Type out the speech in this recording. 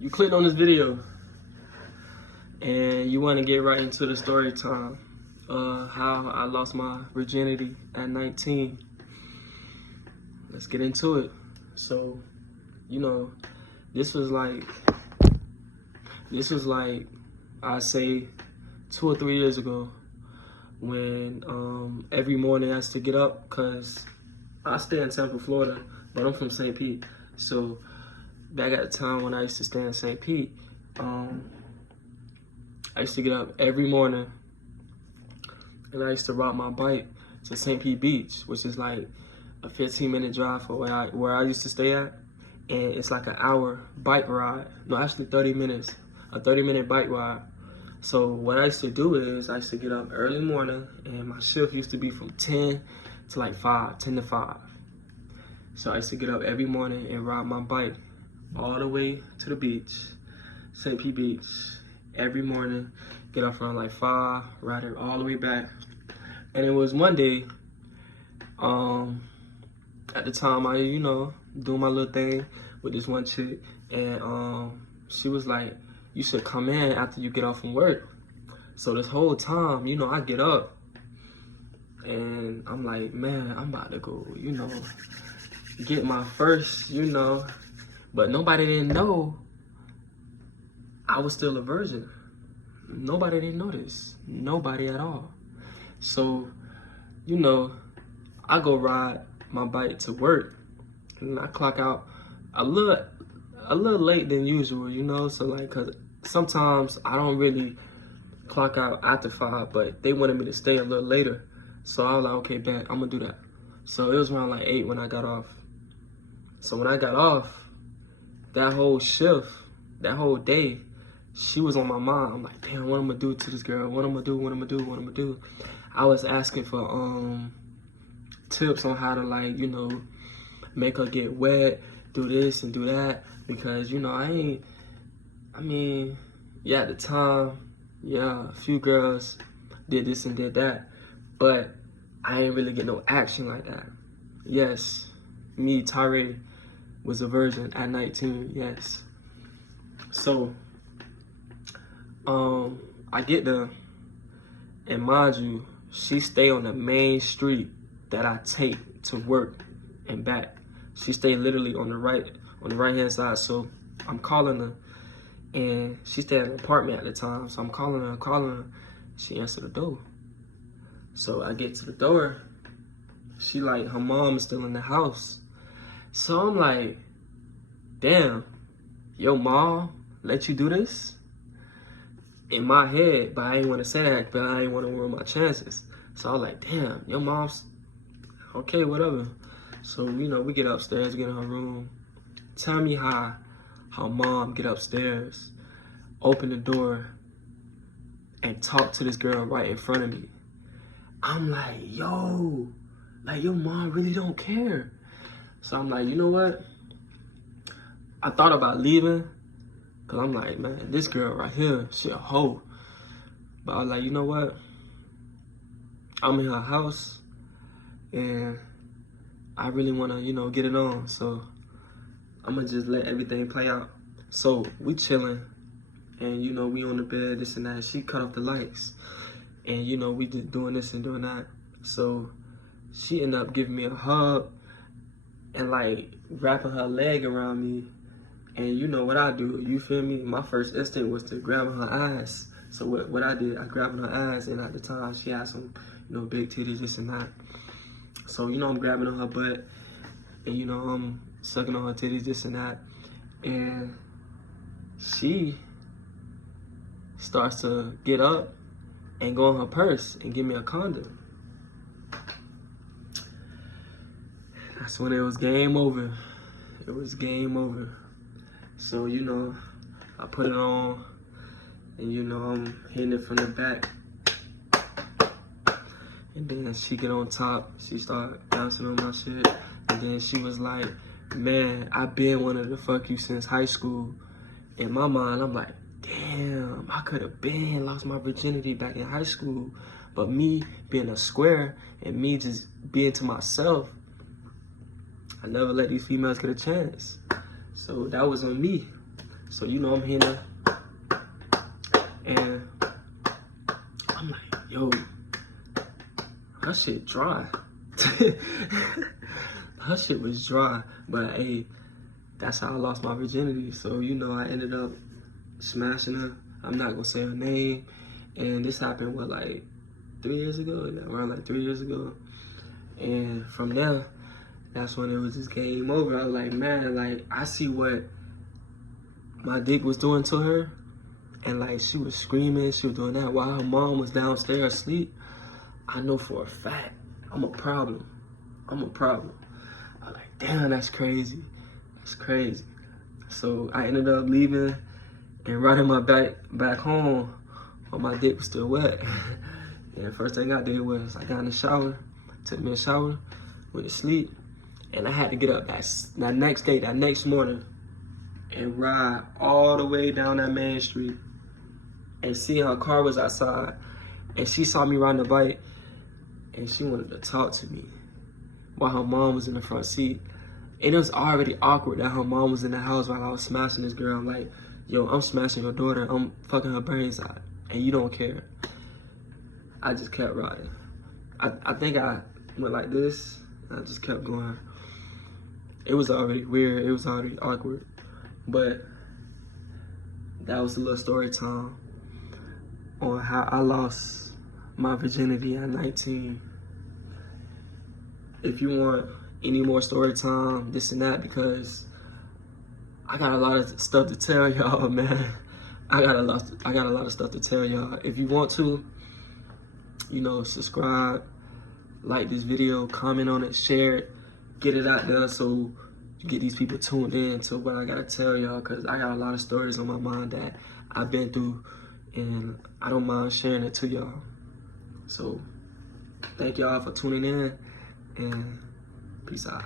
You clicked on this video and you want to get right into the story time. How I lost my virginity at 19. Let's get into it. So, you know, this was like I say 2 or 3 years ago, when every morning I used to get up, cause I stay in Tampa, Florida, but I'm from St. Pete. So back at the time when I used to stay in St. Pete, I used to get up every morning and I used to ride my bike to St. Pete Beach, which is like a 15-minute drive from where I used to stay at. And it's like an hour bike ride. No, actually 30 minutes, a 30-minute bike ride. So what I used to do is I used to get up early morning, and my shift used to be from 10 to like 5, 10 to 5. So I used to get up every morning and ride my bike all the way to the beach, St. Pete Beach, every morning. Get up around like 5, ride it all the way back. And it was one day, at the time I, doing my little thing with this one chick, and she was like, you should come in after you get off from work. So this whole time, I get up and I'm like, man, I'm about to go, get my first, but nobody didn't know I was still a virgin. Nobody didn't know this. Nobody at all. So, I go ride my bike to work and I clock out a little late than usual, so like, cause sometimes I don't really clock out after 5, but they wanted me to stay a little later. So I was like, okay, bet, I'm gonna do that. So it was around like 8 when I got off. So when I got off, that whole shift, that whole day, she was on my mind. I'm like, damn, what I'm gonna do to this girl? What I'm gonna do? I was asking for tips on how to, like, make her get wet, do this and do that, because at the time, a few girls did this and did that, but I ain't really get no action like that. Yes, me, Tyree, was a virgin at 19, yes. So, I get there, and mind you, she stay on the main street that I take to work and back. She stay literally on the right-hand side. So I'm calling her, and she stayed in an apartment at the time. So I'm calling her. She answered the door. So I get to the door. She like, her mom is still in the house. So I'm like, damn, your mom let you do this? In my head, but I ain't want to say that, but I ain't want to ruin my chances. So I was like, damn, your mom's, okay, whatever. So, we get upstairs, get in her room. Tell me how her mom get upstairs, open the door, and talk to this girl right in front of me. I'm like, yo, like, your mom really don't care. So I'm like, you know what? I thought about leaving, because I'm like, man, this girl right here, she a hoe. But I was like, you know what? I'm in her house, and I really want to, get it on. So I'm going to just let everything play out. So we chilling, and, we on the bed, this and that. She cut off the lights, and, we just doing this and doing that. So she ended up giving me a hug and, like, wrapping her leg around me. And you know what I do, you feel me? My first instinct was to grab her ass. So what I did, I grabbed her ass, and at the time she had some, big titties, this and that. So, I'm grabbing on her butt, and, I'm sucking on her titties, this and that. And she starts to get up and go in her purse and give me a condom. That's when it was game over. It was game over. So, I put it on, and, I'm hitting it from the back. And then she get on top, she start bouncing on my shit. And then she was like, man, I been wanting to fuck you since high school. In my mind, I'm like, damn, I could have been lost my virginity back in high school. But me being a square and me just being to myself, I never let these females get a chance. So that was on me. So, you know, I'm here and I'm like, yo, her shit dry. Her shit was dry, but hey, that's how I lost my virginity. So, you know, I ended up smashing her. I'm not gonna say her name. And this happened, what, like 3 years ago? Around like 3 years ago. And from there, that's when it was just game over. I was like, man, like, I see what my dick was doing to her. And like, she was screaming, she was doing that while her mom was downstairs asleep. I know for a fact, I'm a problem. I'm a problem. I'm like, damn, that's crazy. That's crazy. So I ended up leaving and riding my back home while my dick was still wet. And the first thing I did was I got in the shower, took me a shower, went to sleep, and I had to get up that next morning, and ride all the way down that main street and see her car was outside. And she saw me riding the bike and she wanted to talk to me while her mom was in the front seat. And it was already awkward that her mom was in the house while I was smashing this girl. I'm like, yo, I'm smashing your daughter, I'm fucking her brains out, and you don't care. I just kept riding. I think I went like this, and I just kept going. It was already weird, it was already awkward, but that was a little story time on how I lost my virginity at 19. If you want any more story time, this and that, because I got a lot of stuff to tell y'all, man. I got a lot of stuff to tell y'all. If you want to, you know, subscribe, like this video, comment on it, share it, get it out there so you get these people tuned in to what I gotta tell y'all, because I got a lot of stories on my mind that I've been through, and I don't mind sharing it to y'all. So thank y'all for tuning in, and peace out.